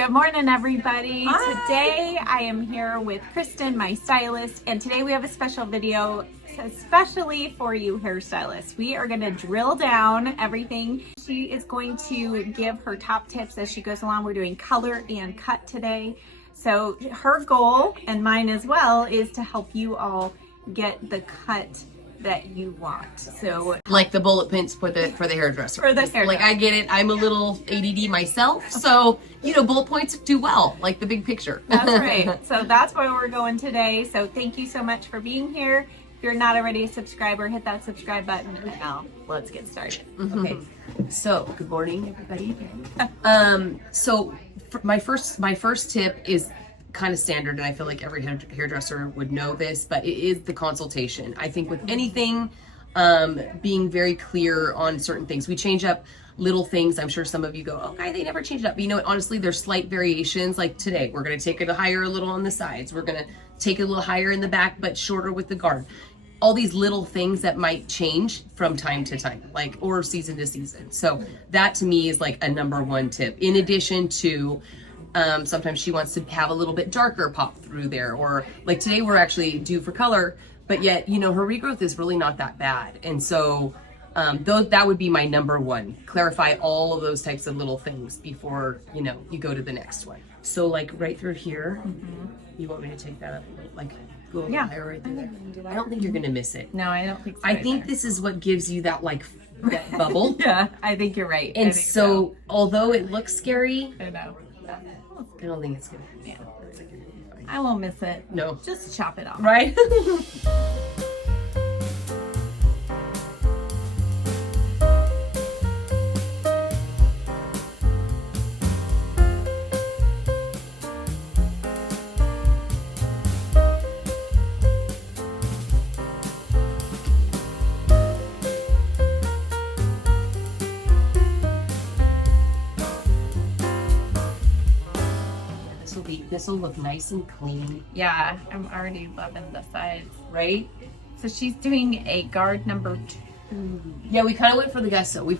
Good morning, everybody. Hi. Today I am here with Kristen, my stylist, and today we have a special video especially for you hairstylists. We are going to drill down everything. She is going to give her top tips as she goes along. We're doing color and cut today. So her goal, and mine as well, is to help you all get the cut that you want. So like the bullet points for the hairdresser. For the hairdresser. Like, I get it. I'm a little ADD myself, so you know, bullet points do well, like the big picture. That's right. So that's where we're going today. So thank you so much for being here. If you're not already a subscriber, hit that subscribe button, and now let's get started. Okay. So good morning, everybody. So my first tip is kind of standard, and I feel like every hairdresser would know this, but it is the consultation. I think with anything, being very clear on certain things. We change up little things. I'm sure some of you go, okay, they never change it up. But you know what? Honestly, there's slight variations. Like today, we're going to take it higher a little on the sides. We're going to take it a little higher in the back, but shorter with the guard. All these little things that might change from time to time, like, or season to season. So that to me is like a number one tip. In addition to, sometimes she wants to have a little bit darker pop through there, or like today we're actually due for color, but yet, you know, her regrowth is really not that bad. And so that would be my number one. Clarify all of those types of little things before, you know, you go to the next one. So like right through here, you want me to take that up, like go a little higher right through there? I don't think you're gonna miss it. No, I don't think so. I think this is what gives you that like that bubble. Yeah, I think you're right. And so although it looks scary, I know. I don't think it's gonna. Yeah. I won't miss it. No. Just chop it off. Right? This will look nice and clean. Yeah, I'm already loving the sides. Right? So she's doing a guard number 2. Yeah, we kind of went for the gusto. We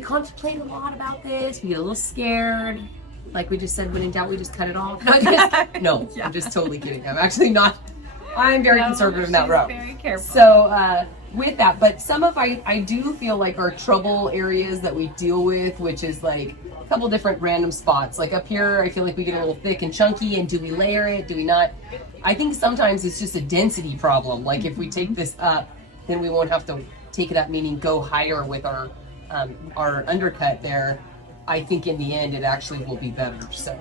contemplated a lot about this. We get a little scared. Like we just said, when in doubt, we just cut it off. No, Yeah. I'm just totally kidding. I'm actually not. I'm very conservative in that route. Very careful. So with that, but some of I do feel like our trouble areas that we deal with, which is like a couple different random spots. Like up here, I feel like we get a little thick and chunky, and do we layer it? Do we not? I think sometimes it's just a density problem. Like if we take this up, then we won't have to take it up, meaning go higher with our undercut there. I think in the end, it actually will be better. So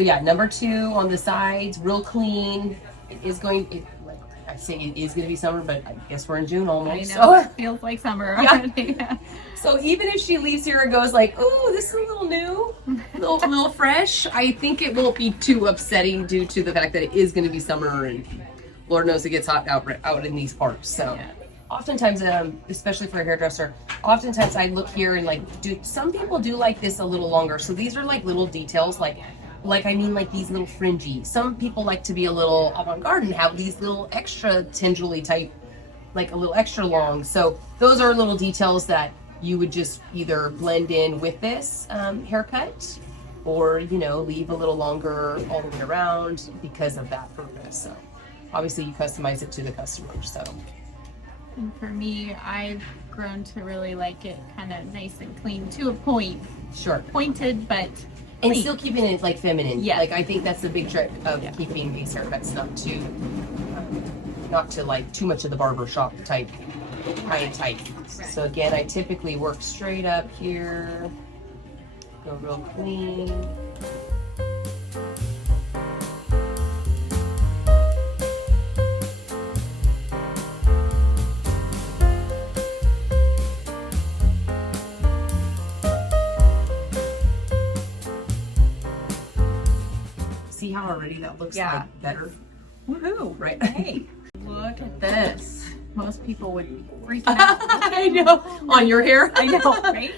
yeah, number 2 on the sides, real clean. It is going. Like I say, it is going to be summer, but I guess we're in June almost. I know, it feels like summer already. Yeah. So even if she leaves here and goes like, "Oh, this is a little new, little fresh," I think it won't be too upsetting due to the fact that it is going to be summer, and Lord knows it gets hot out in these parts. So oftentimes, especially for a hairdresser, oftentimes I look here and like, some people do like this a little longer. So these are like little details, like I mean, like these little fringy. Some people like to be a little avant-garde and have these little extra tendrily type, like a little extra long. So those are little details that you would just either blend in with this haircut, or, you know, leave a little longer all the way around because of that purpose. So obviously you customize it to the customer. So. And for me, I've grown to really like it kind of nice and clean to a point. Sure. Pointed, but and clean. still keeping it like feminine. Yeah. Like I think that's the big trick of keeping these haircuts not to like too much of the barber shop type high and tight. Right. So again, I typically work straight up here, go real clean. See how already that looks like better? Woohoo! Right? Hey, look at this. Most people would be freaking out. I know. On your hair? I know, right?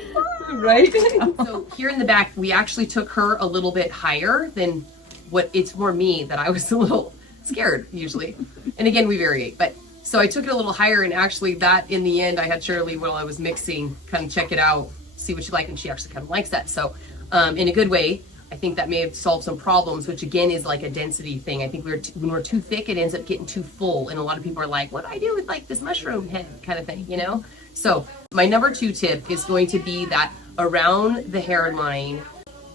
Right? So here in the back, we actually took her a little bit higher than what, it's more me that I was a little scared usually. And again, we variate, but so I took it a little higher, and actually that in the end, I had Shirley, while I was mixing, kind of check it out, see what she liked, and she actually kind of likes that. So in a good way, I think that may have solved some problems, which again is like a density thing. I think when we're too thick, it ends up getting too full. And a lot of people are like, what do I do with like this mushroom head kind of thing, you know? So my number 2 tip is going to be that around the hairline,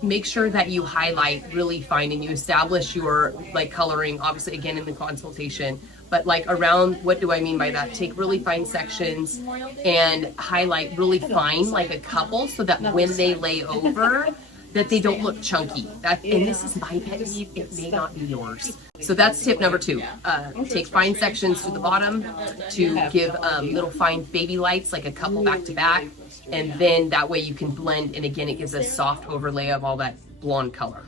make sure that you highlight really fine and you establish your like coloring, obviously again in the consultation, but like around, what do I mean by that? Take really fine sections and highlight really fine, like a couple, so that when they lay over, that they don't look chunky. And this is my pet peeve, it may not be yours. So that's tip number 2. Take fine sections to the bottom to give little fine baby lights, like a couple back to back. And then that way you can blend, and again, it gives a soft overlay of all that blonde color.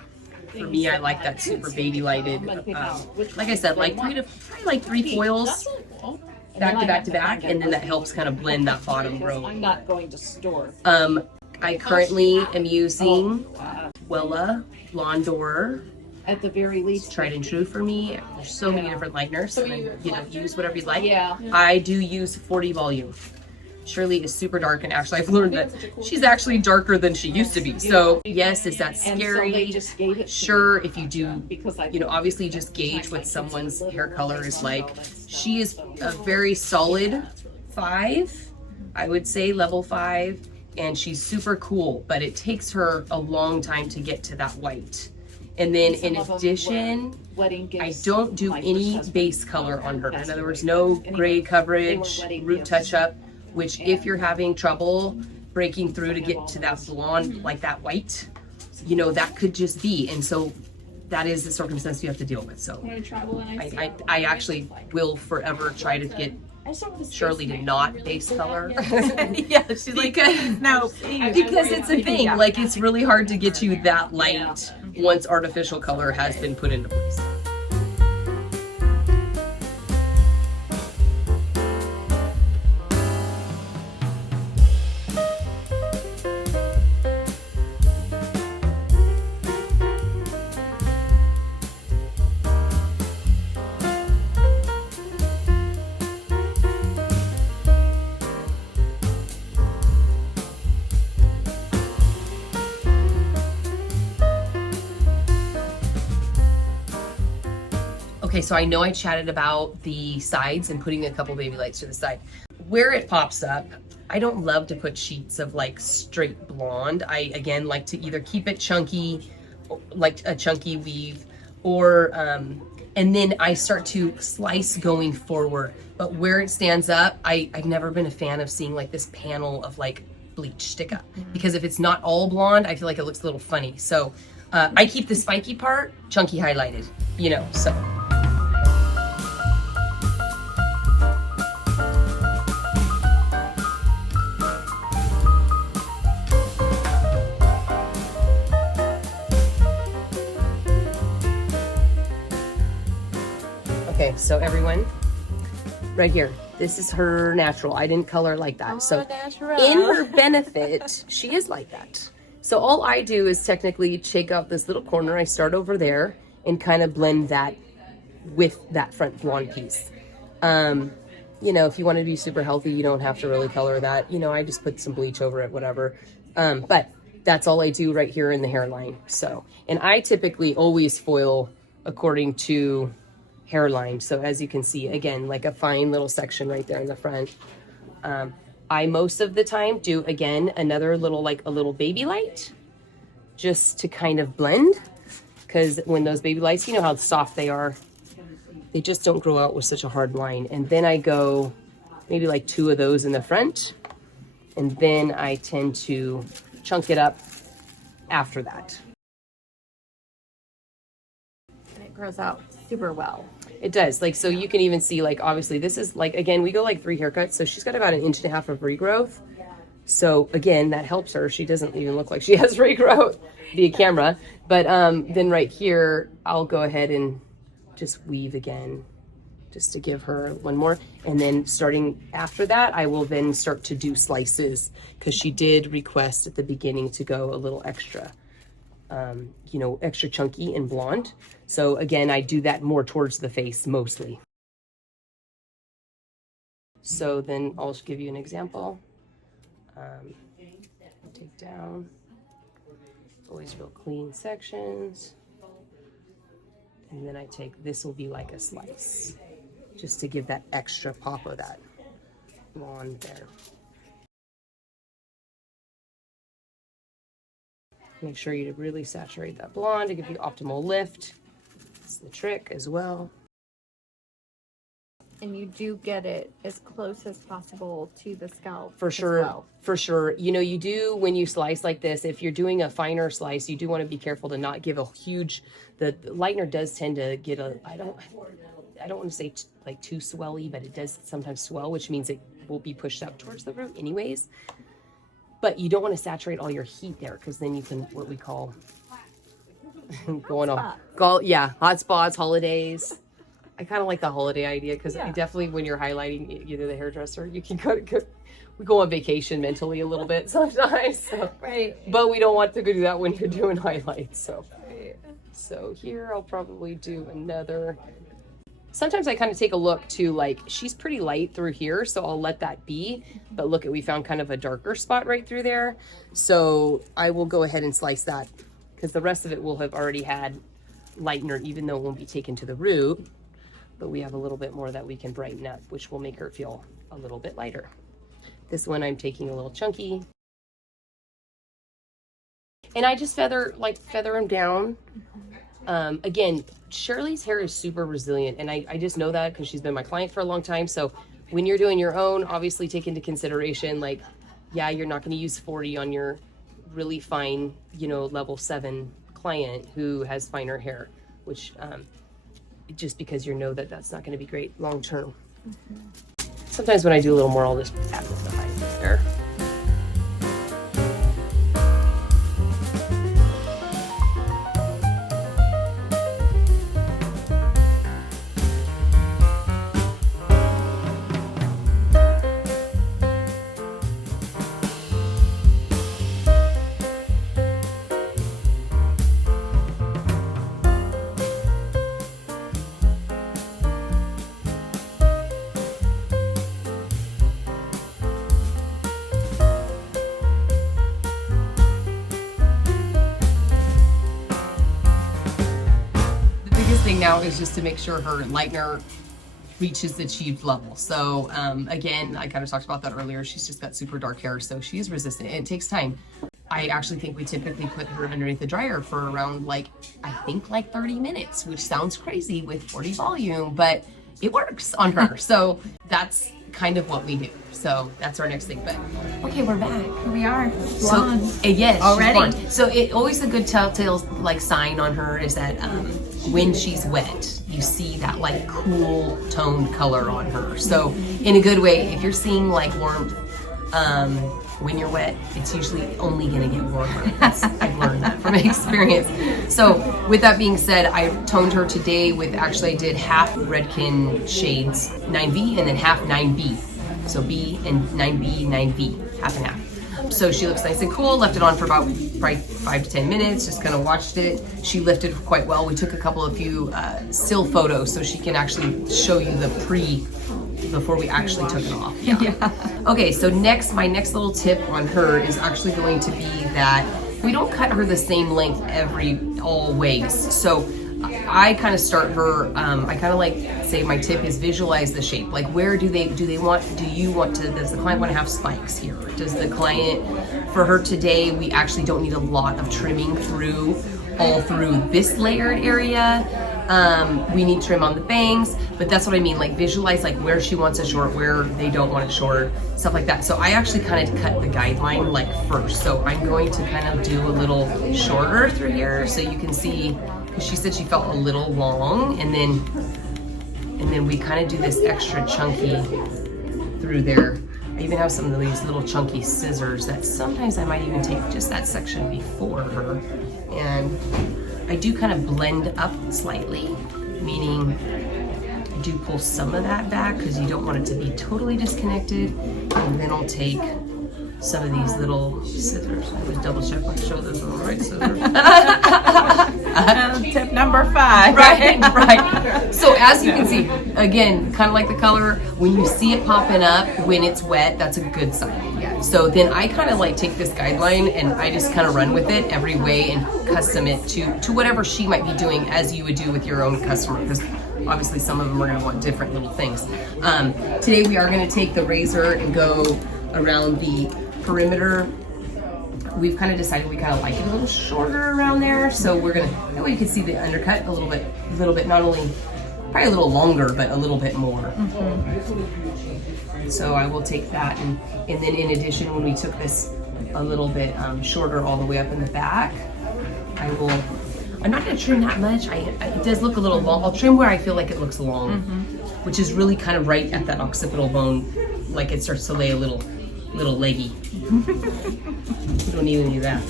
For me, I like that super baby lighted, like I said, like probably like 3 foils back to back to back, and then that helps kind of blend that bottom row. I'm not going to store. I currently am using Wella Blondor. At the very least, Tried and true for me. There's so many different lighteners, so you know, use whatever you like. Yeah. I do use 40 volume. Shirley is super dark, and actually I've learned that she's actually darker than she used to be. So yes, is that scary? Sure, if you do, you know, obviously just gauge what someone's hair color is like. She is a very solid 5, I would say level 5, and she's super cool, but it takes her a long time to get to that white. And then in addition, I don't do any base color on her. In other words, no gray coverage, root touch up, which if you're having trouble breaking through to get to that blonde, like that white, you know, that could just be. And so that is the circumstance you have to deal with. So I actually will forever try to get Shirley to not base color. Yeah, she's like, no, because it's a thing. Like, it's really hard to get you that light once artificial color has been put into place. Okay, so I know I chatted about the sides and putting a couple baby lights to the side. Where it pops up, I don't love to put sheets of like straight blonde. I, again, like to either keep it chunky, like a chunky weave, or, and then I start to slice going forward. But where it stands up, I've never been a fan of seeing like this panel of like bleach stick up. Because if it's not all blonde, I feel like it looks a little funny. So I keep the spiky part chunky highlighted, you know, so. Okay, so everyone, right here, this is her natural. I didn't color like that. So in her benefit, she is like that. So all I do is technically shake out this little corner. I start over there and kind of blend that with that front blonde piece. You know, if you want to be super healthy, you don't have to really color that. You know, I just put some bleach over it, whatever. But that's all I do right here in the hairline. So, and I typically always foil according to hairline. So as you can see, again, like a fine little section right there in the front. I most of the time do, again, another little, like a little baby light, just to kind of blend, because when those baby lights, you know how soft they are, they just don't grow out with such a hard line. And then I go maybe like 2 of those in the front, and then I tend to chunk it up after that. And it grows out super well. It does. Like, so you can even see, like, obviously this is like, again, we go like 3 haircuts. So she's got about 1.5 inches of regrowth. So again, that helps her. She doesn't even look like she has regrowth via camera. But then right here, I'll go ahead and just weave again, just to give her one more. And then starting after that, I will then start to do slices, because she did request at the beginning to go a little extra. You know, extra chunky and blonde. So again, I do that more towards the face mostly. So then I'll just give you an example. Take down always real clean sections. And then I take, this will be like a slice, just to give that extra pop of that blonde there. Make sure you really saturate that blonde to give you optimal lift. That's the trick as well. And you do get it as close as possible to the scalp. For sure, as well. for sure. You know, you do, when you slice like this, if you're doing a finer slice, you do want to be careful to not give a huge, the lightener does tend to get a, I don't want to say like too swelly, but it does sometimes swell, which means it will be pushed up towards the root anyways. But you don't want to saturate all your heat there, because then you can, what we call, going on, yeah, hot spots, holidays. I kind of like the holiday idea, because I definitely, when you're highlighting either the hairdresser, you can we go on vacation mentally a little bit sometimes. So. Right. But we don't want to go do that when you're doing highlights. So, so here I'll probably do another. Sometimes I kind of take a look to, like, she's pretty light through here, so I'll let that be. But look, we found kind of a darker spot right through there. So I will go ahead and slice that, because the rest of it will have already had lightener, even though it won't be taken to the root. But we have a little bit more that we can brighten up, which will make her feel a little bit lighter. This one I'm taking a little chunky. And I just feather them down. Again, Shirley's hair is super resilient, and I just know that because she's been my client for a long time. So when you're doing your own, obviously take into consideration, like, yeah, you're not going to use 40 on your really fine, you know, level 7 client who has finer hair, which just because you know that that's not going to be great long term. Sometimes when I do a little more, I'll just add a little bit higher there. Thing now is just to make sure her lightener reaches the achieved level. So again, I kind of talked about that earlier. She's just got super dark hair, so she is resistant. It takes time. I actually think we typically put her underneath the dryer for around, like, I think like 30 minutes, which sounds crazy with 40 volume, but it works on her. So that's kind of what we do. So that's our next thing. But okay, we're back. Here we are. Blonde. So yes, already. She's blonde. So it always a good telltale like sign on her is that when she's wet, you see that like cool toned color on her. So in a good way, if you're seeing like warmth when you're wet, it's usually only gonna get warmer. I've learned that from experience. So with that being said, I toned her today with, actually I did half Redken shades 9V and then half 9B. So B and 9B, 9V, half and half. So she looks nice and cool. Left it on for about probably 5 to 10 minutes, just kind of watched it. She lifted quite well. We took a few still photos so she can actually show you the before we actually took it off. Yeah. Okay, so my next little tip on her is actually going to be that we don't cut her the same length always. So I kind of start her, I kind of like say my tip is visualize the shape. Like, where does the client want to have spikes here? Does the client, for her today, we actually don't need a lot of trimming all through this layered area. We need trim on the bangs, but that's what I mean, like visualize like where she wants it short, where they don't want it short, stuff like that. So I actually kind of cut the guideline like first. So I'm going to kind of do a little shorter through here so you can see, because she said she felt a little long, and then we kind of do this extra chunky through there. I even have some of these little chunky scissors that sometimes I might even take just that section before her. And I do kind of blend up slightly, meaning I do pull some of that back because you don't want it to be totally disconnected. And then I'll take some of these little scissors. I always double check my shoulders are the right scissors. Tip number 5. Right. So as you can see, again, kind of like the color, when you see it popping up when it's wet, that's a good sign. Yeah. So then I kind of like take this guideline and I just kind of run with it every way and custom it to whatever she might be doing, as you would do with your own customer, because obviously some of them are going to want different little things. Today we are going to take the razor and go around the perimeter. We've kind of decided we kind of like it a little shorter around there, so we're gonna, that way you can see the undercut a little bit, not only probably a little longer, but a little bit more. So I will take that, and then in addition, when we took this a little bit shorter all the way up in the back, I'm not gonna trim that much. It does look a little long. I'll trim where I feel like it looks long, which is really kind of right at that occipital bone, like it starts to lay a little leggy. You don't need any of that.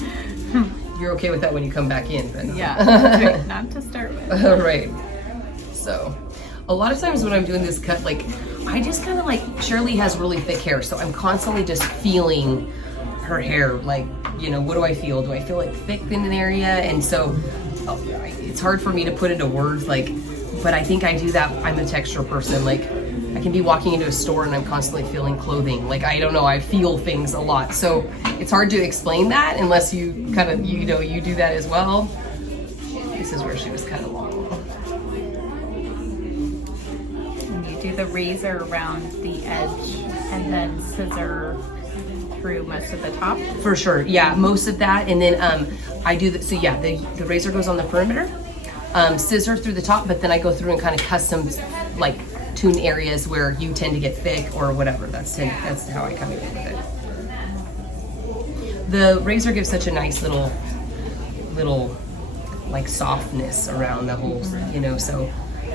You're okay with that when you come back in, then? Yeah, not to start with. All right. So, a lot of times when I'm doing this cut, like, I just kind of like, Shirley has really thick hair, so I'm constantly just feeling her hair. Like, you know, what do I feel? Do I feel like thick in an area? And so, it's hard for me to put into words, like, but I think I do that. I'm a texture person. Like, I can be walking into a store and I'm constantly feeling clothing. Like, I don't know, I feel things a lot. So it's hard to explain that unless you kind of, you know, you do that as well. This is where she was kind of long. And you do the razor around the edge and then scissor through most of the top. For sure, yeah, most of that. And then I do so yeah, the razor goes on the perimeter, scissor through the top, but then I go through and kind of custom, like, tune areas where you tend to get thick or whatever. That's how I kind of get with it. The razor gives such a nice little like softness around the whole, you know, so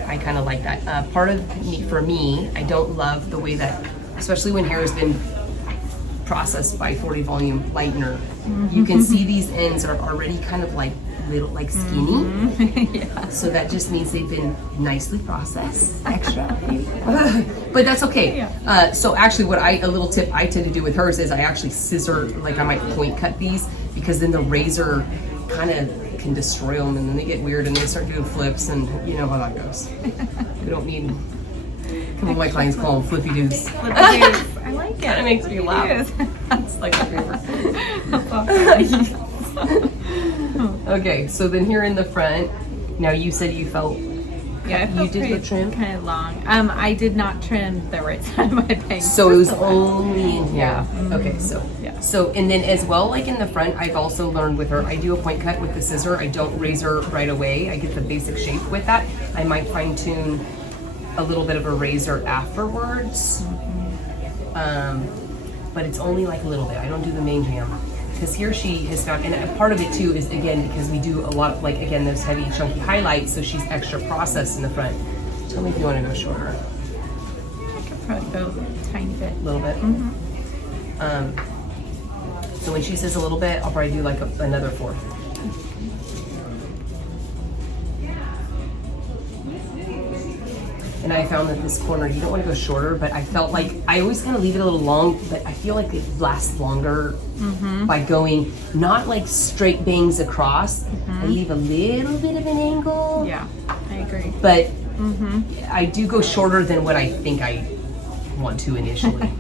I kind of like that. Part of for me, I don't love the way that, especially when hair has been processed by 40 volume lightener, you can see these ends are already kind of like little, like skinny. Yeah. So that just means they've been nicely processed. Extra. But that's okay. Yeah. So actually a little tip I tend to do with hers is I actually scissor, like I might point cut these, because then the razor kind of can destroy them and then they get weird and they start doing flips, and you know how that goes. We don't need, some of my clients call them flippy doos. Flippy doos. I like it. That makes me laugh. That's like my favorite. Okay, so then here in the front, now you said you felt, yeah, I felt you did the trim? Kind of long. I did not trim the right side of my bangs. So it was only in here. Yeah. Okay, so yeah. So, and then as well, like in the front, I've also learned with her, I do a point cut with the scissor. I don't razor right away. I get the basic shape with that. I might fine tune a little bit of a razor afterwards. But it's only like a little bit. I don't do the main jam. Because here she has found, and a part of it too is, again, because we do a lot of, like, again, those heavy chunky highlights, so she's extra processed in the front. Tell me if you want to go shorter. I could probably go a tiny bit. A little bit. So when she says a little bit, I'll probably do like another 4. And I found that this corner, you don't want to go shorter, but I felt like, I always kind of leave it a little long, but I feel like it lasts longer by going, not like straight bangs across. I leave a little bit of an angle. Yeah, I agree. But I do go shorter than what I think I want to initially.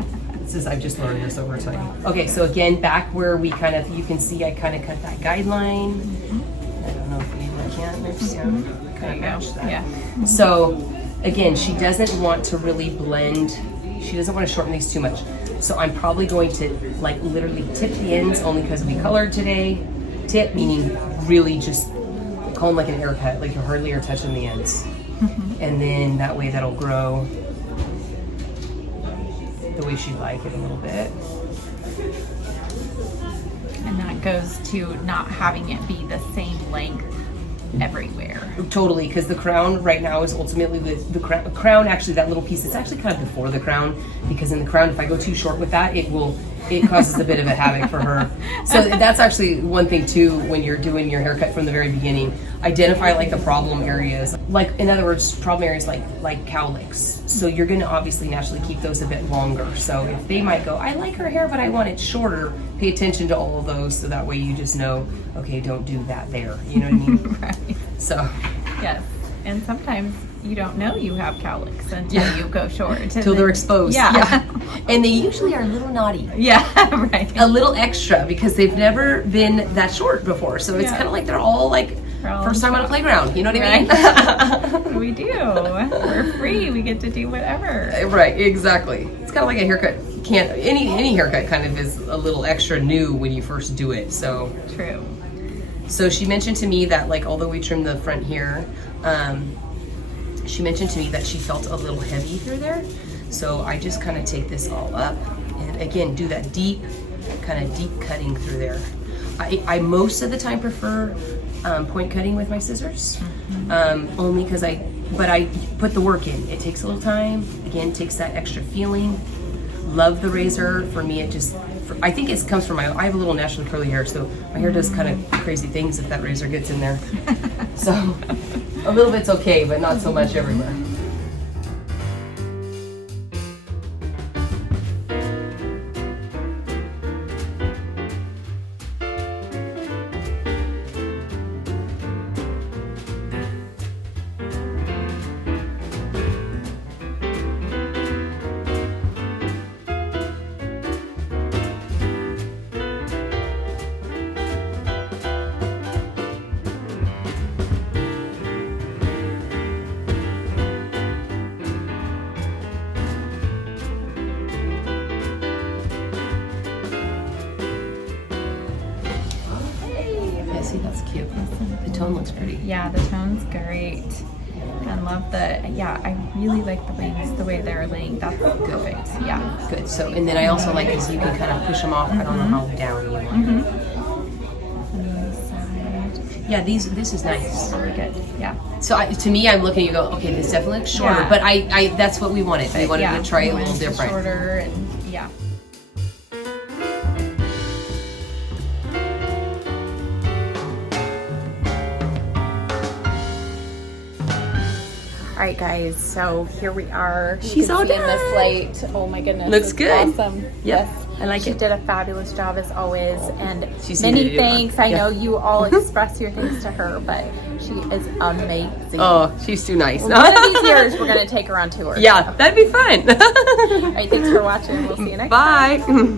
I've just learned this over time. Okay, so again, back where we kind of, you can see I kind of cut that guideline. I don't know if you can, there's, kind of match that. Yeah. So again, she doesn't want to really blend. She doesn't want to shorten these too much. So I'm probably going to like literally tip the ends, only because we colored today. Tip meaning really just call them like an haircut, like you hardly are touching the ends. And then that way that'll grow the way she'd like it a little bit. And that goes to not having it be the same length everywhere. Totally, because the crown right now is ultimately the crown. Actually, that little piece is actually kind of before the crown, because in the crown, if I go too short with that, it causes a bit of a havoc for her. So that's actually one thing too, when you're doing your haircut from the very beginning, identify like the problem areas. Like, in other words, problem areas like cowlicks. So you're going to obviously naturally keep those a bit longer. So if they might go, I like her hair, but I want it shorter, pay attention to all of those, so that way you just know, okay, don't do that there. You know what I mean? Right. So. Yes. And sometimes you don't know you have cowlicks until you go short. Until they're exposed. Yeah. And they usually are a little naughty. Yeah, right. A little extra because they've never been that short before. So it's kind of like they're all like first time on a playground. You know what I mean? We do. We're free. We get to do whatever. Right, exactly. It's kind of like a haircut. Any haircut kind of is a little extra new when you first do it. So true. So she mentioned to me that, like, although we trimmed the front here, she mentioned to me that she felt a little heavy through there. So I just kind of take this all up and again do that deep cutting through there. I most of the time prefer point cutting with my scissors, only because I put the work in. It takes a little time. Again, takes that extra feeling. Love the razor. For me, it just, I think it comes from I have a little naturally curly hair, so my hair does kind of crazy things if that razor gets in there. So a little bit's okay, but not so much everywhere. See, that's cute. The tone looks pretty. Yeah, the tone's great. And love I really like the way they're laying. That's perfect. Yeah. Good. So, and then I also like because you can kind of push them off. I don't know how down you want. Yeah, this is nice. Really good. Yeah. So to me, I'm looking. You go, okay, this definitely looks shorter. But I that's what we wanted. We wanted to try it a little different. Shorter and yeah. All right, guys, so here we are. She's all in done. this light. Oh my goodness. Looks it's good. Awesome. Yep. I like She it. did a fabulous job as always. And She's many thanks. I Yeah. know you all express your thanks to her, but she is amazing. Oh, she's too nice. Well, one of these years, we're going to take her on tour. Yeah, that'd be fun. All right, thanks for watching. We'll see you next time. Bye.